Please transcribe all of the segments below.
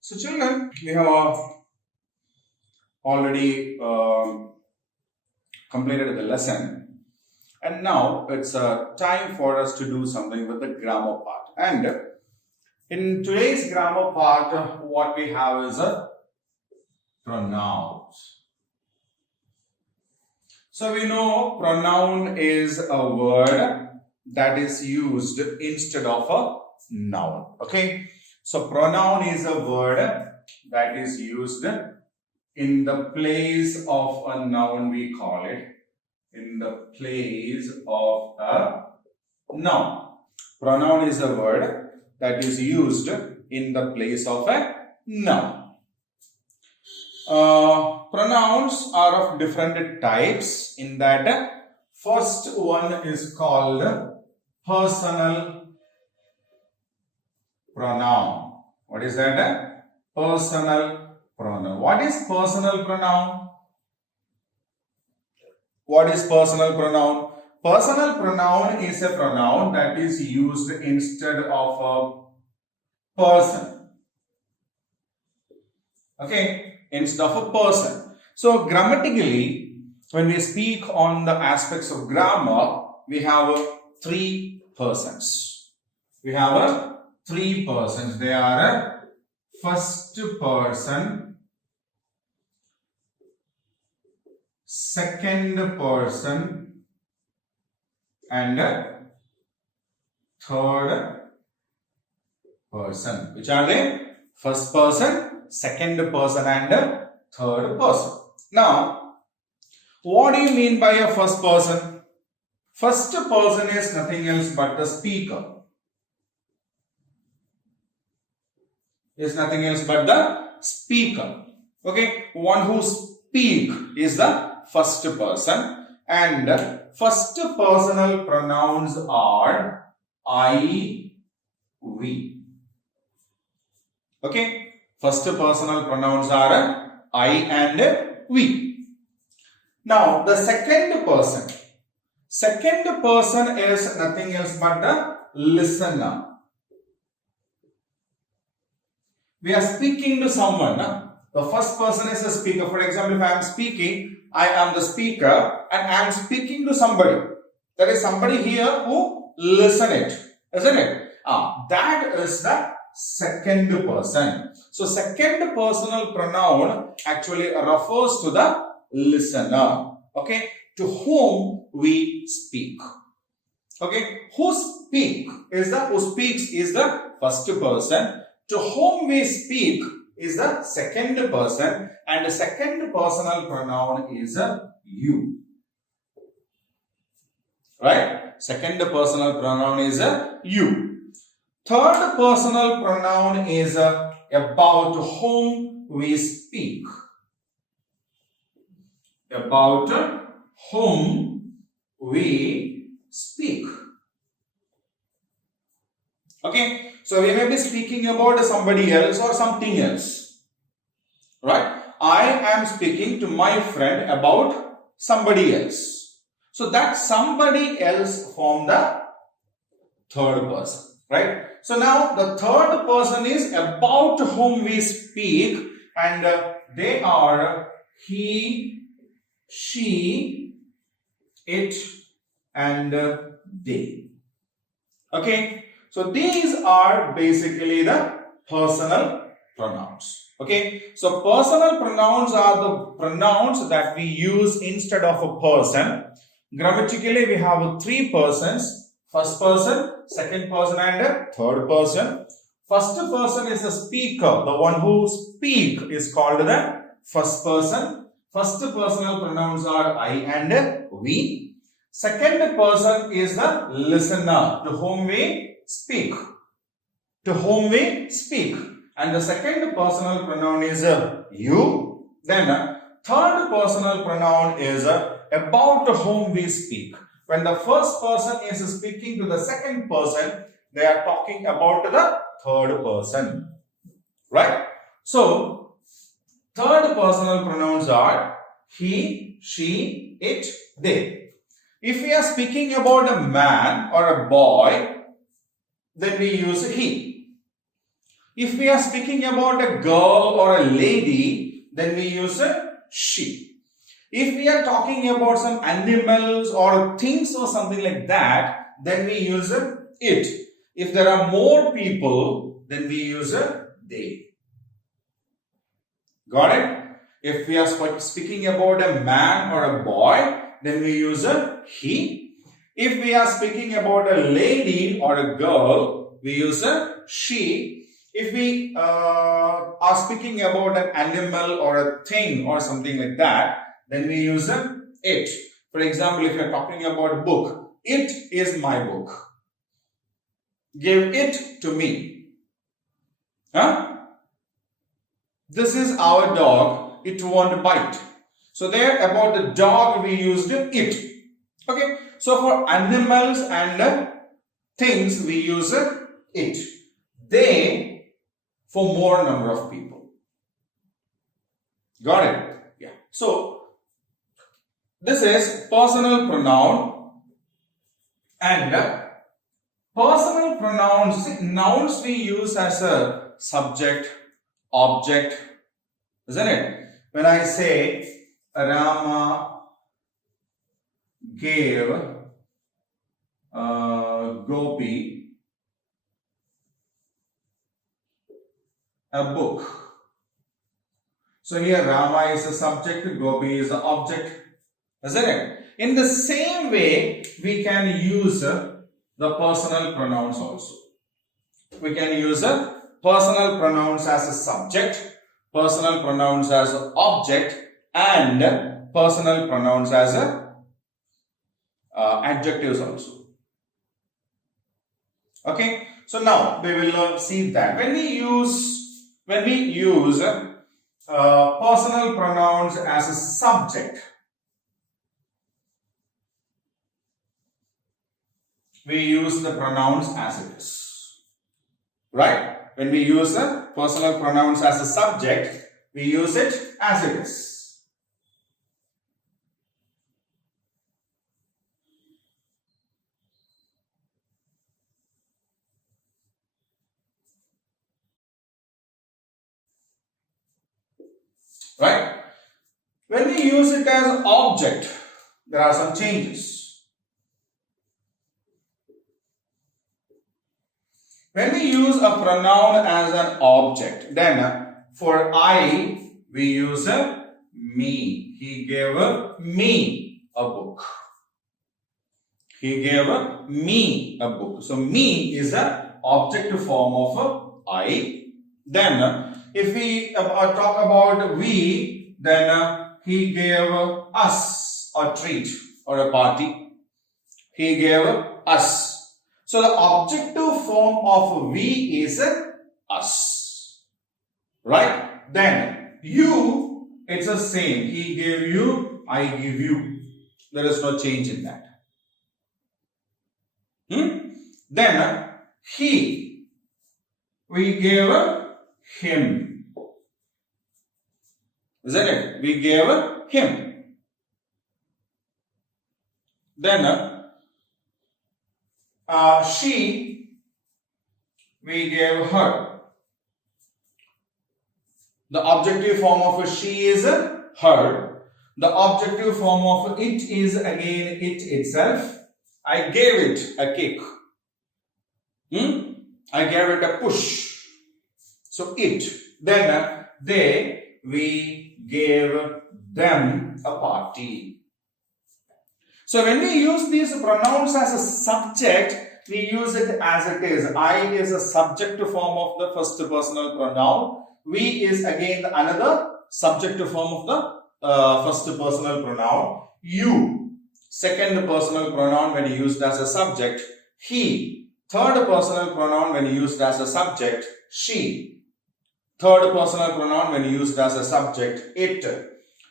So children, we have already completed the lesson, and now it's time for us to do something with the grammar part. And in today's grammar part, what we have is pronouns. So we know pronoun is a word that is used instead of a noun. Okay, so pronoun is a word that is used in the place of a noun. We call it in the place of a noun. Pronoun is a word that is used in the place of a noun. Pronouns are of different types. In that, first one is called personal pronoun. What is that? Personal pronoun. What is personal pronoun? What is personal pronoun? Personal pronoun is a pronoun that is used instead of a person. Okay, instead of a person. So grammatically, when we speak on the aspects of grammar, we have three persons. We have three persons. They are first person, second person, and third person. Which are they? First person, second person, and third person. Now, what do you mean by a first person? First person is nothing else but the speaker. Is nothing else but the speaker. Okay, one who speaks is the first person, and first personal pronouns are I, we. Okay, first personal pronouns are I and we. Now, the second person. Second person is nothing else but the listener. We are speaking to someone. The first person is the speaker. For example, if I am speaking, I am the speaker and I am speaking to somebody. There is somebody here who listen it, isn't it? That is the second person. So, second personal pronoun actually refers to the listener. Okay, to whom we speak. Okay, who speaks is the first person. To whom we speak is the second person, and the second personal pronoun is you. Right? Second personal pronoun is you. Third personal pronoun is about whom we speak. About whom we speak. Okay, so we may be speaking about somebody else or something else. Right? I am speaking to my friend about somebody else. So that somebody else form the third person. Right? So now the third person is about whom we speak, and they are he, she, it, and they. Okay. So these are basically the personal pronouns. Okay. So personal pronouns are the pronouns that we use instead of a person. Grammatically, we have three persons. First person, second person, and third person. First person is the speaker. The one who speaks is called the first person. First personal pronouns are I and we. Second person is the listener, to whom we speak. To whom we speak. And the second personal pronoun is you. Then third personal pronoun is about whom we speak. When the first person is speaking to the second person, they are talking about the third person. Right? So, third personal pronouns are he, she, it, they. If we are speaking about a man or a boy, then we use he. If we are speaking about a girl or a lady, then we use a she. If we are talking about some animals or things or something like that, then we use a it. If there are more people, then we use a they. Got it? If we are speaking about a man or a boy, then we use a he. If we are speaking about a lady or a girl, we use a she. If we are speaking about an animal or a thing or something like that, then we use a it. For example, if you are talking about a book, it is my book. Give it to me. Huh? This is our dog. It won't bite. So there about the dog we used it. Okay. So for animals and things we use it. They for more number of people. Got it? Yeah. So this is personal pronoun and personal pronouns. See, nouns we use as a subject, object, isn't it? When I say Rama gave Gopi a book. So here Rama is the subject, Gopi is the object, isn't it? In the same way, we can use the personal pronouns also. We can use personal pronouns as a subject, personal pronouns as an object, and personal pronouns as adjectives also. Okay. So now we will see that when we use personal pronouns as a subject, we use the pronouns as it is. Right? When we use the personal pronouns as a subject, we use it as it is. Right? When we use it as an object, there are some changes. When we use a pronoun as an object, then for I, we use a me. He gave me a book. He gave me a book. So me is the objective form of I. Then if we talk about we, then he gave us a treat or a party. He gave us. So the objective form of we is us. Right? Then you, it's the same. He gave you, I give you. There is no change in that. Then he, we gave him. Isn't it? We gave him. Then she, we gave her. The objective form of a she is her. The objective form of it is again it itself. I gave it a kick. I gave it a push. So it. Then they, we gave them a party. So when we use these pronouns as a subject, we use it as it is. I is a subjective form of the first personal pronoun. We is again another subjective form of the first personal pronoun. You, second personal pronoun when used as a subject. He, third personal pronoun when used as a subject. She, third personal pronoun when used as a subject. It,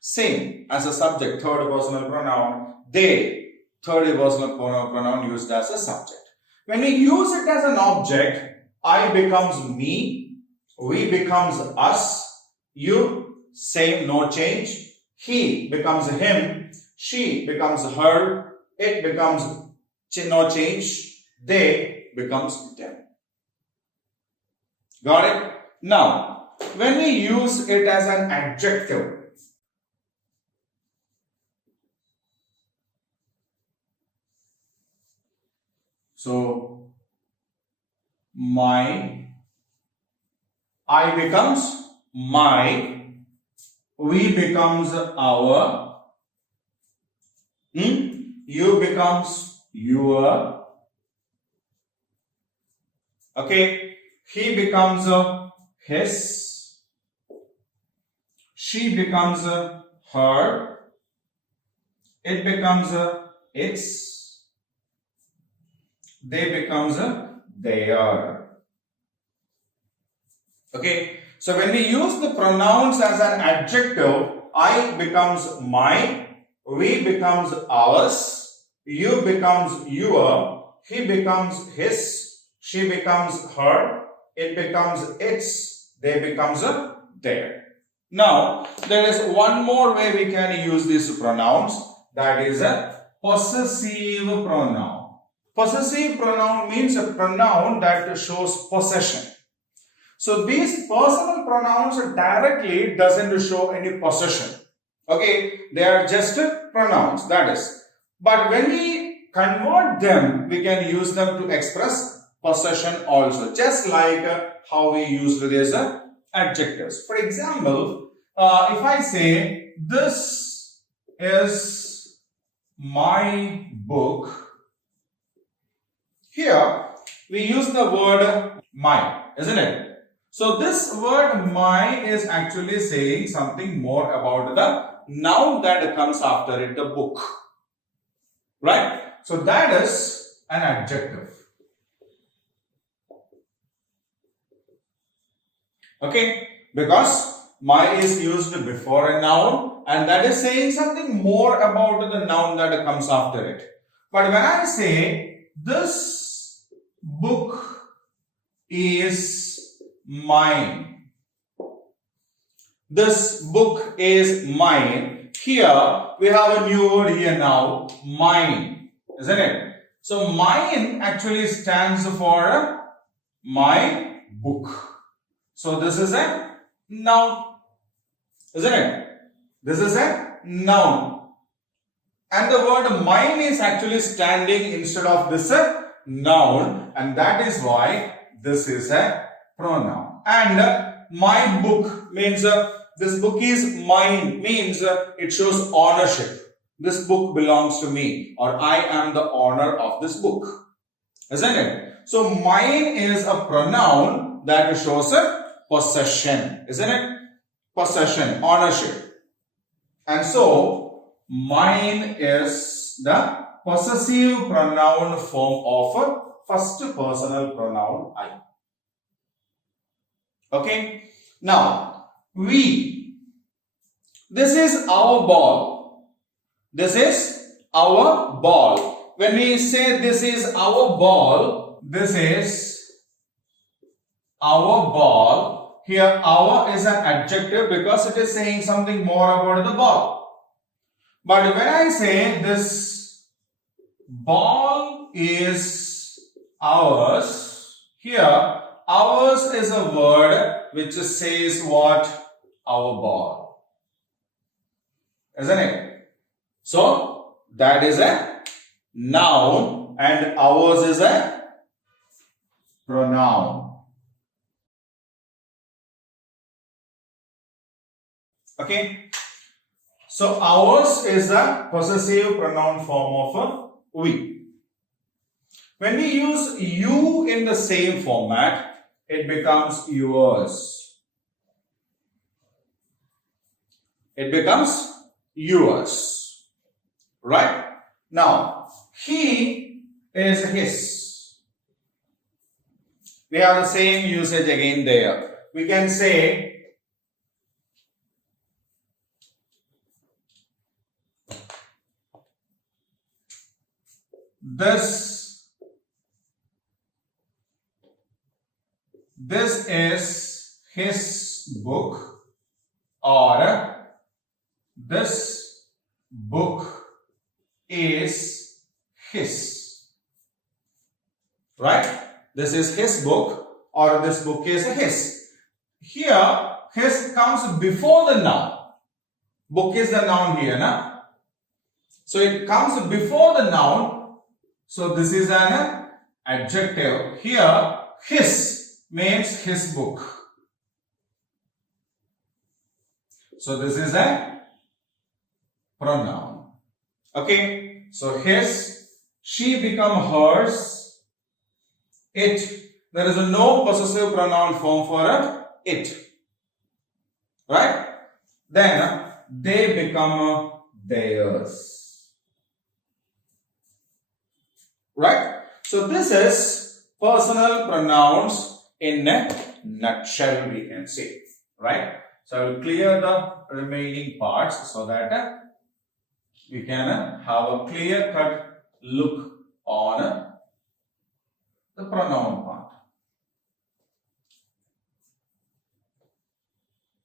same as a subject, third personal pronoun. They, third personal pronoun used as a subject. When we use it as an object, I becomes me, we becomes us, you, same, no change. He becomes him, she becomes her, it becomes no change, they becomes them. Got it? Now, when we use it as an adjective, so my, I becomes my, we becomes our, you becomes your, okay, he becomes his, she becomes her, it becomes its, they becomes their. Okay, so when we use the pronouns as an adjective, I becomes my, we becomes ours, you becomes your, he becomes his, she becomes her, it becomes its, they becomes their. Now, there is one more way we can use these pronouns, that is a possessive pronoun. Possessive pronoun means a pronoun that shows possession. So these personal pronouns directly doesn't show any possession. Okay, they are just pronouns, that is. But when we convert them, we can use them to express possession also, just like how we used these adjectives. For example, if I say, this is my book, here we use the word my, isn't it? So this word my is actually saying something more about the noun that comes after it, the book. Right? So that is an adjective. Okay? Because my is used before a noun and that is saying something more about the noun that comes after it. But when I say, this book is mine. This book is mine. Here we have a new word here now, mine, isn't it? So mine actually stands for my book. So this is a noun, isn't it? This is a noun. And the word mine is actually standing instead of this noun, and that is why this is a pronoun. And my book means this book is mine, means it shows ownership. This book belongs to me, or I am the owner of this book, isn't it? So mine is a pronoun that shows a possession, isn't it? Possession, ownership. And so mine is the possessive pronoun form of first personal pronoun I. Okay, now we, this is our ball. This is our ball. When we say this is our ball, this is our ball. Here our is an adjective because it is saying something more about the ball. But when I say this ball is ours, here ours is a word which says what? Our ball, isn't it? So that is a noun and ours is a pronoun. Okay, so ours is a possessive pronoun form of we. When we use you in the same format, it becomes yours. It becomes yours. Right? Now, he is his. We have the same usage again there. We can say, this is his book, or this book is his. Right? This is his book, or this book is his. here his comes before the noun. Book is the noun here, na? So it comes before the noun. So this is an adjective. Here his means his book. So this is a pronoun. Okay. So his, she become hers, it. There is no possessive pronoun form for it. Right? Then they become theirs. Right? So this is personal pronouns in a nutshell, we can say. Right? So I will clear the remaining parts so that we can have a clear-cut look on the pronoun part.